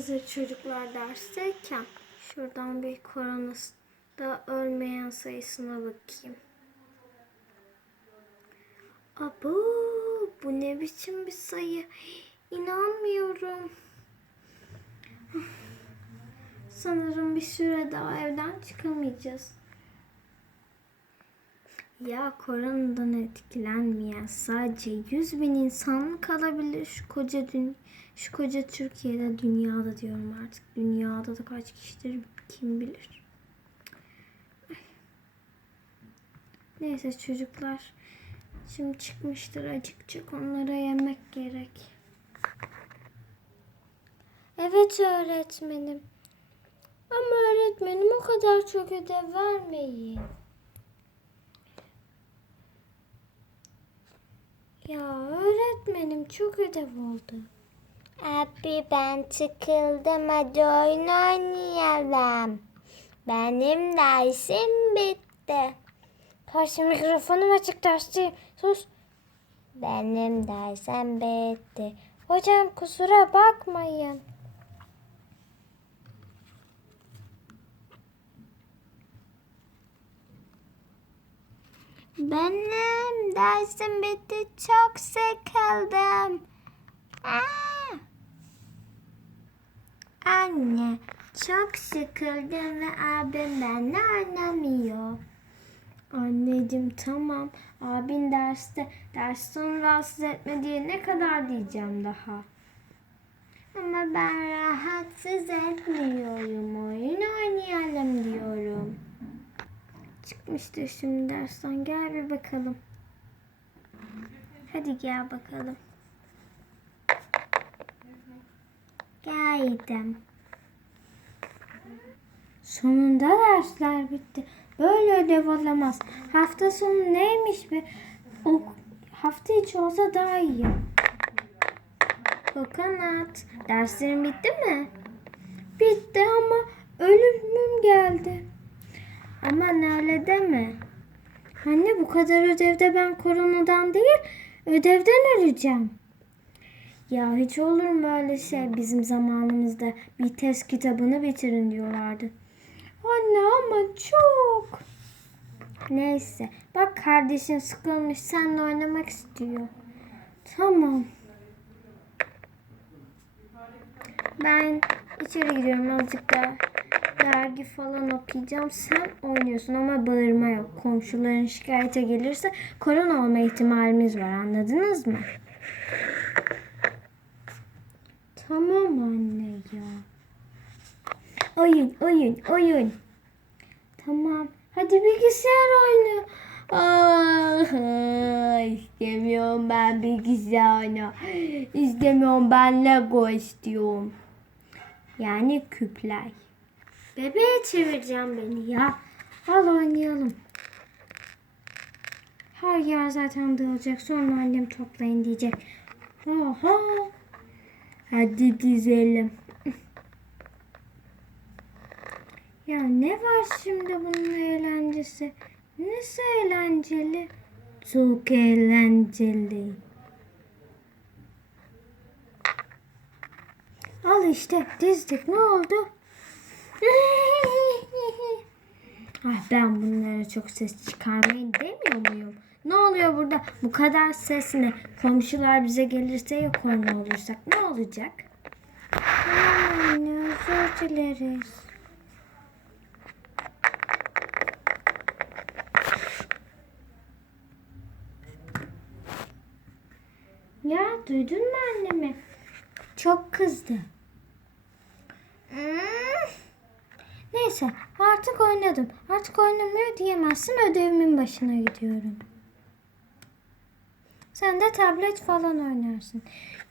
Hazır çocuklar dersteyken şuradan bir koronada ölmeyen sayısına bakayım. Abo bu ne biçim bir sayı? İnanmıyorum. Sanırım bir süre daha evden çıkamayacağız. Ya koronadan etkilenmeyen sadece 100 bin insan kalabilir şu koca dün şu koca Türkiye'de dünyada diyorum artık. Dünyada da kaç kişidir kim bilir. Neyse çocuklar şimdi çıkmıştır acıkacak onlara yemek gerek. Evet öğretmenim. Ama öğretmenim o kadar çok ödev vermeyin. Ya öğretmenim çok ödev oldu. Abi ben sıkıldım hadi oyun oynayalım. Benim dersim bitti. Karşı mikrofonum açık dersi. Sus. Benim dersim bitti. Hocam kusura bakmayın. Benim dersim bitti. Çok sıkıldım. Aa! Anne, çok sıkıldım ve abim benimle oynamıyor. Anneciğim tamam. Abin derste dersten rahatsız etme diye ne kadar diyeceğim daha. Ama ben rahatsız etmiyorum. Oyun oynayalım diyorum. Çıkmıştır şimdi dersten gel bir bakalım. Hadi gel bakalım. Geldim. Sonunda dersler bitti. Böyle ödev olamaz. Hafta sonu neymiş be? O hafta içi olsa daha iyi. Kokonat, derslerin bitti mi? Bitti ama ölümüm geldi. Aman öyle deme. Anne bu kadar ödevde ben koronadan değil, ödevden öleceğim. Ya hiç olur mu öyle şey? Bizim zamanımızda bir test kitabını bitirin diyorlardı. Anne ama çok. Neyse. Bak kardeşin sıkılmış. Seninle oynamak istiyor. Tamam. Ben içeri gidiyorum azıcık daha dergi falan okuyacağım. Sen oynuyorsun ama bağırma yok. Komşuların şikayete gelirse korona olma ihtimalimiz var. Anladınız mı? Tamam anne ya. Oyun, oyun, oyun. Tamam. Hadi bilgisayar oyna. Ah, istemiyorum ben bilgisayar oyna. İstemiyorum ben Lego istiyorum. Yani küpler. Bebeğe çevireceğim beni ya. Al oynayalım. Her yer zaten dağılacak. Sonra annem toplayın diyecek. Oha. Hadi dizelim. Ya ne var şimdi bunun eğlencesi? Nesi eğlenceli? Çok eğlenceli. Al işte dizdik ne oldu? Ah ben bunlara çok ses çıkarmayın demiyor muyum? Ne oluyor burada? Bu kadar ses ne? Komşular bize gelirse ya korna olursak ne olacak? Anne özür dileriz. Ya duydun mu annemi? Çok kızdı. Hmm. Neyse artık oynadım. Artık oynamıyor diyemezsin ödevimin başına gidiyorum. Sen de tablet falan oynarsın.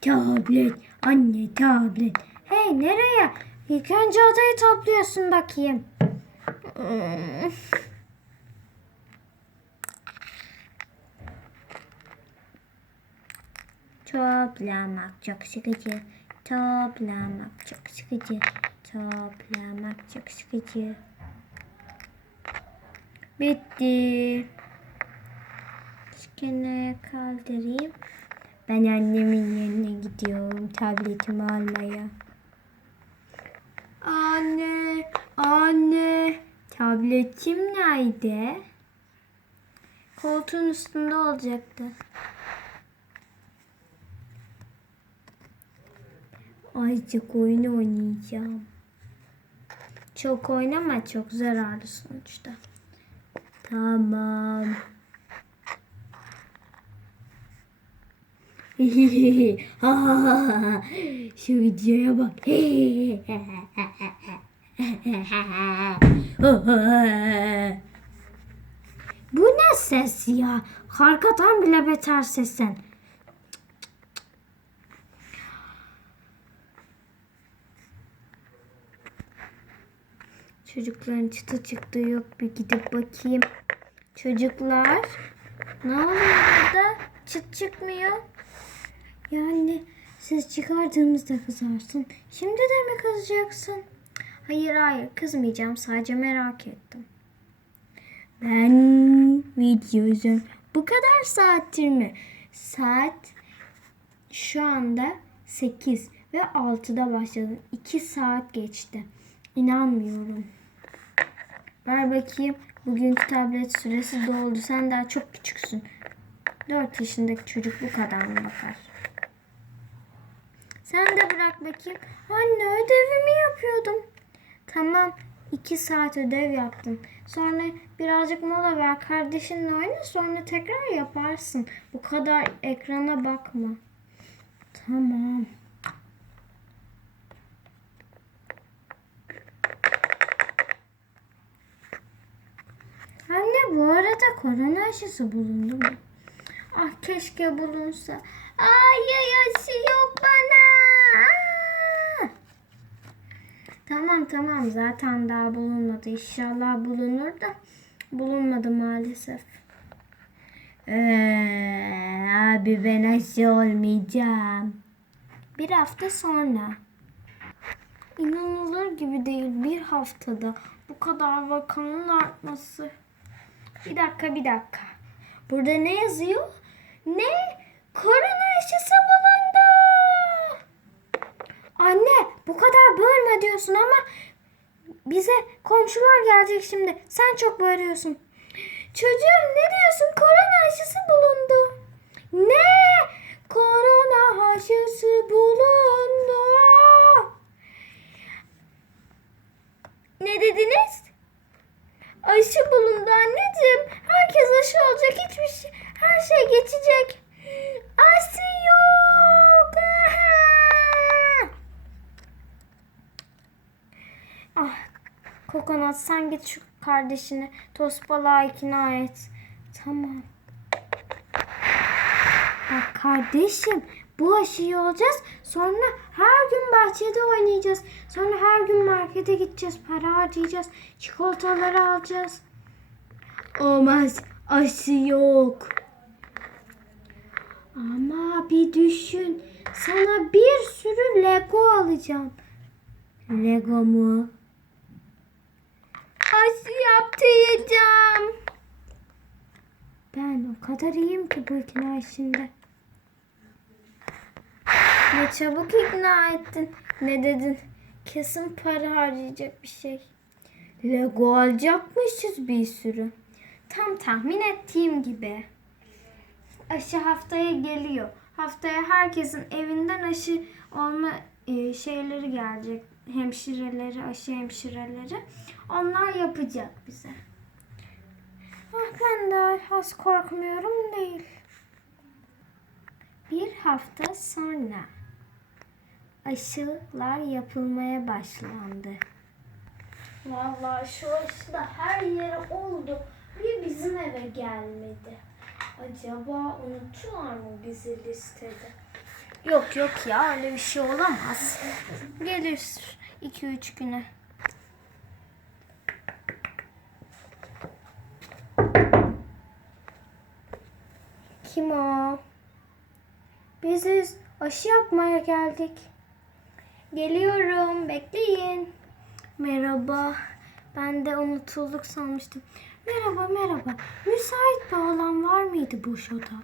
Tablet, anne tablet. Hey nereye? İlk önce odayı topluyorsun bakayım. Toplamak çok sıkıcı. Toplamak çok sıkıcı. Toplamak çok sıkıcı. Bitti. Kenara kaldırayım. Ben annemin yanına gidiyorum tabletimi almaya. Anne, tabletim nerede? Koltuğun üstünde olacaktı. Azıcık oyun oynayacağım. Çok oynama çok zararlı sonuçta. Tamam. Şu videoya bak. Bu ne ses ya? Harikadan bile beter sesin. Çocukların çıtı çıktığı yok bir gidip bakayım. Çocuklar ne oluyor burada? Çıt çıkmıyor. Yani ses çıkardığımızda kızarsın. Şimdi de mi kızacaksın? Hayır hayır kızmayacağım sadece merak ettim. Ben video. Bu kadar saattir mi? Saat şu anda 8 ve 6'da başladı. 2 saat geçti. İnanmıyorum. Ver bakayım. Bugünkü tablet süresi doldu. Sen daha çok küçüksün. 4 yaşındaki çocuk bu kadar mı bakar? Sen de bırak bakayım. Anne ödevimi yapıyordum. Tamam. 2 saat ödev yaptın. Sonra birazcık mola ver. Kardeşinle oyna sonra tekrar yaparsın. Bu kadar ekrana bakma. Tamam. Anne bu arada korona aşısı bulundu mu? Ah keşke bulunsa. Ay aşı yok bana. Aa! Tamam tamam zaten daha bulunmadı. İnşallah bulunur da bulunmadı maalesef. Ee, abi ben aşı olmayacağım. Bir hafta sonra. İnanılır gibi değil bir haftada bu kadar vakanın artması. Bir dakika bir dakika. Burada ne yazıyor? Ne? Korona aşısı bulundu. Anne bu kadar bağırma diyorsun ama bize komşular gelecek şimdi. Sen çok bağırıyorsun. Çocuğum ne diyorsun? Korona aşısı bulundu. Ne? Korona aşısı bulundu. Ne dediniz? Aşı bulundu anneciğim. Herkes aşı olacak. Hiçbir şey, her şey geçecek. Aşı yok. ah, Kokonat sen git şu kardeşini Tosbalığa ikna et. Tamam. Bak kardeşim bu aşıyı olacağız. Sonra her gün bahçede oynayacağız. Sonra her gün markete gideceğiz. Para harcayacağız. Çikolataları alacağız. Olmaz. Aşı yok. Ama bir düşün. Sana bir sürü Lego alacağım. Lego mu? Aşı yaptıracağım. Ben o kadar iyiyim ki bu ikna işinde. Ne çabuk ikna ettin. Ne dedin? Kesin para harcayacak bir şey. Lego alacakmışız bir sürü. Tam tahmin ettiğim gibi. Aşı haftaya geliyor. Haftaya herkesin evinden aşı olma e, şeyleri gelecek. Hemşireleri, aşı hemşireleri. Onlar yapacak bize. Ah ben de az korkmuyorum değil. Bir hafta sonra aşılar yapılmaya başlandı. Vallahi şu aşı da her yere oldu. Bir bizim eve gelmedi. Acaba unuttular mı bizi listede? Yok yok ya öyle bir şey olamaz. Gelir 2-3 güne. Kim o? Biziz. Aşı yapmaya geldik. Geliyorum. Bekleyin. Merhaba. Ben de unutulduk sanmıştım. Merhaba merhaba. Müsait bir alan var mıydı bu şoda?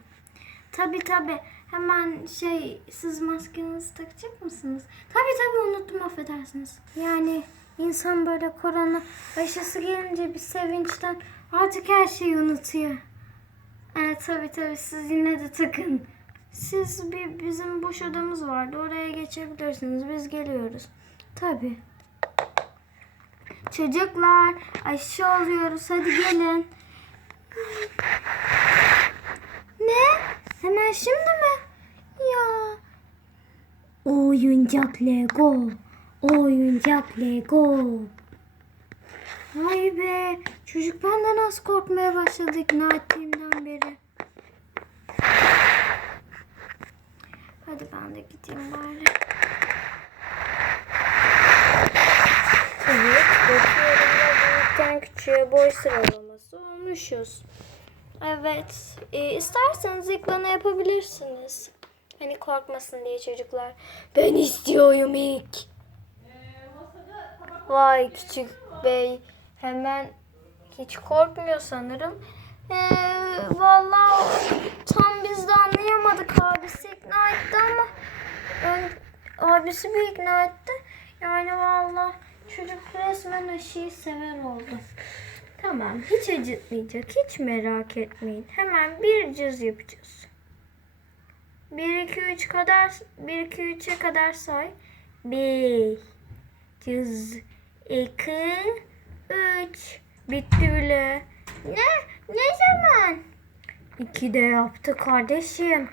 Tabi tabi. Hemen şey siz maskenizi takacak mısınız? Tabi tabi unuttum affedersiniz. Yani İnsan böyle korona aşısı gelince bir sevinçten artık her şeyi unutuyor. Evet tabii tabii siz yine de takın. Siz bir bizim boş odamız vardı. Oraya geçebilirsiniz. Biz geliyoruz. Tabii. Çocuklar aşı oluyoruz. Hadi gelin. Ne? Hemen şimdi mi? Ya. Oyuncak Lego. Oyuncak Lego. Vay be. Çocuk benden az korkmaya başladı ikna ettiğimden beri. Hadi ben de gideyim bari. Evet, bakıyorum da büyükten küçüğe boy sıralaması olmuşuz. Evet, e, isterseniz ilk bana yapabilirsiniz. Hani korkmasın diye çocuklar. Ben istiyorum ilk. Vay küçük bey, hemen hiç korkmuyor sanırım. Ee, vallahi tam biz de anlayamadık. Abisi ikna etti ama ön, abisi bir ikna etti. Yani vallahi çocuk resmen aşıyı sever oldu. Tamam hiç acıtmayacak. Hiç merak etmeyin. Hemen bir cız yapacağız. 1 2 3 kadar 1 2 3'e kadar say. 1 cız 2 3 bitti bile. Ne? Ne zaman? İki de yaptı kardeşim.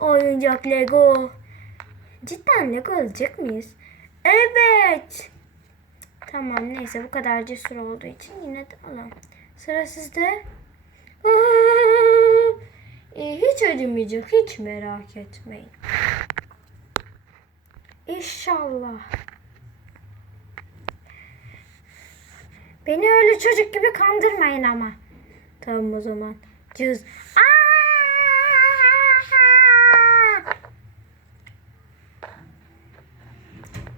Oyuncak Lego. Cidden Lego alacak mıyız? Evet. Tamam neyse bu kadar cesur olduğu için yine de alalım. Sıra sizde. Ee, hiç acımayacak. Hiç merak etmeyin. İnşallah. Beni öyle çocuk gibi kandırmayın ama. Tamam o zaman. Cız.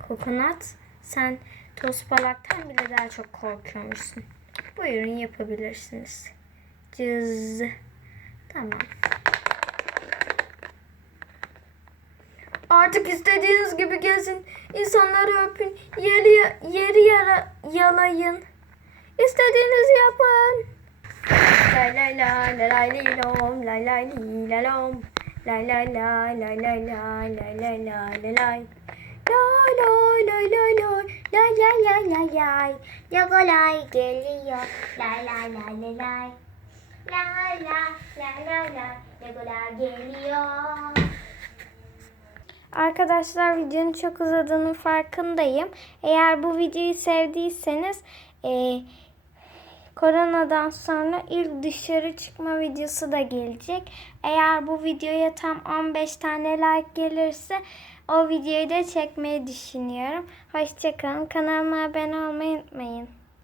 Kokonat sen tospalaktan bile daha çok korkuyormuşsun. Buyurun yapabilirsiniz. Cız. Tamam. Artık istediğiniz gibi gezin. İnsanları öpün. Yeri, yeri yara, yalayın. İstediğinizi yapın. Lay lay lay lay lay li lom lay lay li la lom lay lay lay lay lay lay lay lay lay lay lay Lay lay lay lay lay lay lay lay lay Ne kolay geliyor. Lay lay lay lay lay. Lay lay lay lay lay. Ne geliyor. Arkadaşlar videonun çok uzadığının farkındayım. Eğer bu videoyu sevdiyseniz e, koronadan sonra ilk dışarı çıkma videosu da gelecek. Eğer bu videoya tam 15 tane like gelirse o videoyu da çekmeyi düşünüyorum. Hoşçakalın. Kanalıma abone olmayı unutmayın.